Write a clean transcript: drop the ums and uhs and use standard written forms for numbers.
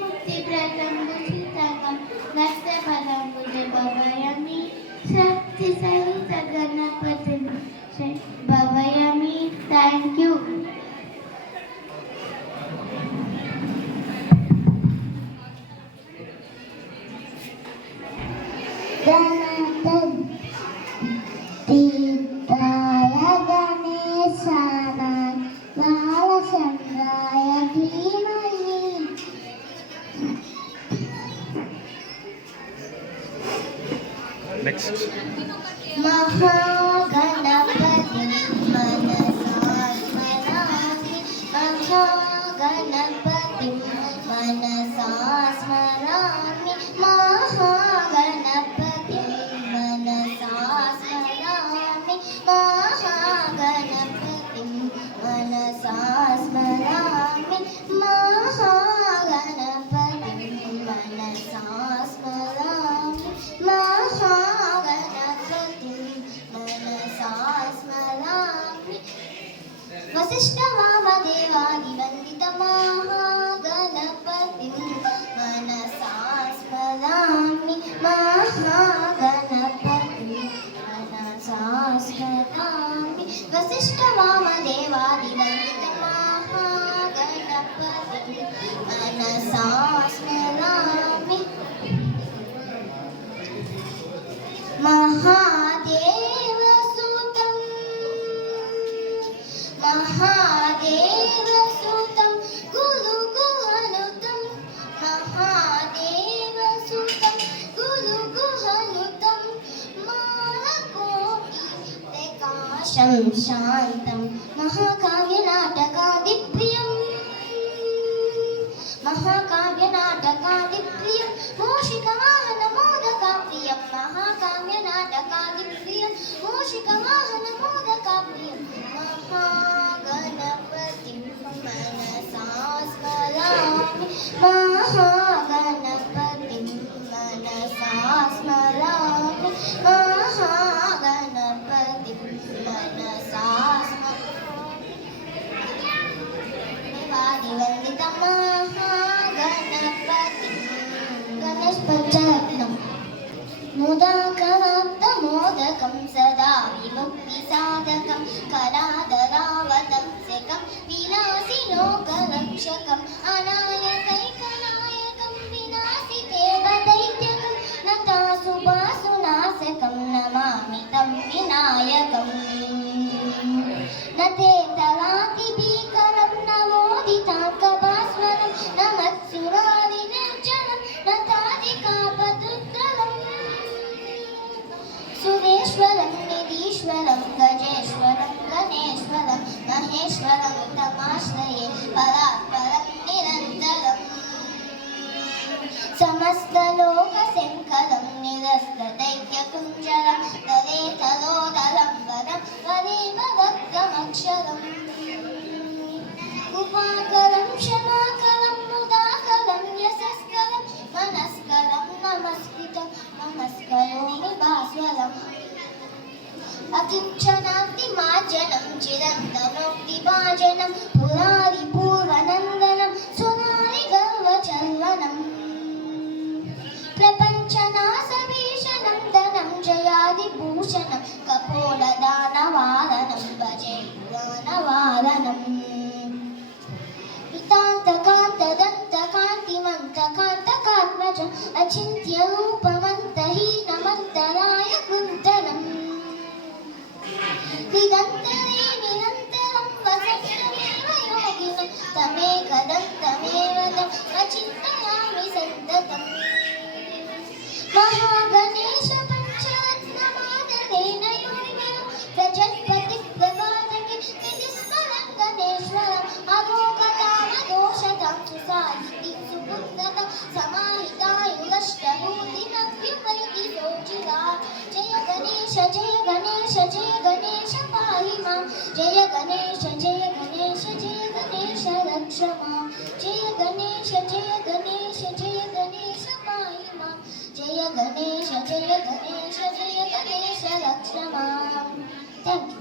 ముక్తివ్రతంబు చితకం రక్తఫలంబుజ భవయమి శక్తి సహిత గణపతి భవయమి. Thank you. Next. Mahaganapathi manasa smarami, Mahaganapathi manasa smarami, Mahaganapathi manasa smarami, Mahaganapathi manasa smarami, Mahaganapathi manasa smarami, वसिष्ठवामदेवादिवन्दित महागणपतिं मनसा स्मरामि, महागणपतिं मनसा स्मरामि, वसिष्ठवामदेवादिवन्दित महागणपतिं मनसा स्मरामि. महादेवसुतं महादेवसुतं गुरुगुहनुतं, महादेवसुतं गुरुगुहनुतं, मालकोटिप्रकाशं शान्तं, महाकाव्यनाटकादिप्रियं, महाकाव्यनाटकादिप्रियं, मूषिकवाहनमोदकाप्रियं, महाकाव्यनाटकादिप्रियं, मूषिकवाहनमोदकाप्रियं, महागणपतिं मनसा स्मरामि, महागणपतिं मनसा स्मरामि, महागणपतिं मनसा स्मरामि. देवादिवन्दितं महागणपतिं गणेशपञ्चरत्नम् मोदकं सदा विमुक्तिसाधकं कलाधरावतंसकं विनाशिलोकरक्षकम् अनायकैकनायकं विनाशिदेवदैत्यकं नतासुभासुनाशकं नमामि तं विनायकम्. न ते तरातिभीकरं नवोदिताङ्कभास्वरं नमत्सुरादिनिर्जनं नतादिकापदुत्तरम्. सुरेश्वरं निधीश्वरं गजेश्वरं गणेश्वरं महेश्वरं तमाश्रये परात्परं निरन्तरम्. समस्तलोकशङ्करं निरस्तदैत्यकुञ्जरं तदेतरोदरं वरं वरेमवक्त्रमक्षरम्. उपाकरं क्षमाकरं मुदाकरं यशस्करं मनस्करं नमस्कृतं नमस्करोमि भास्वरम्. अकिञ्चनातिमार्जनं चिरन्तनोक्तिभाजनं पुरारिपूर्वनन्दनं सुरारिगर्वचर्वणम्. प्रपञ्चनाशभीषणं धनं जयादिभूषणं कपोलदानवारणं भजे पुराणवारणम्. हितान्तकान्तदन्तकान्तिमन्तकान्तकात्मजम् अचिन्त्यरूपमन्तहीनमन्तराय कुन्तलम्. निरन्तरे निरन्तरं वसन्तमेव योगिनं तमेकदन्तमेव तम् अचिन्तयामि सन्ततम्. महागणेश पञ्चरत्नमादरेण योगिनं प्रजत्पतिप्रभातके निधिस्मरं गणेश्वरम्. अमोघतामदोषतां सुसाहितीं सुपुत्रतां समाहितायुरष्टभूतिमभ्युपैतिरोचिता. जय गणेश जय गणेश जय गणेश पाहि मां. जय गणेश जय गणेश जय गणेश रक्ष मां. जय गणेश जय गणेश जय गणेश पाहि मां. जय गणेश जय गणेश जय गणेश रक्ष मां. Thank you.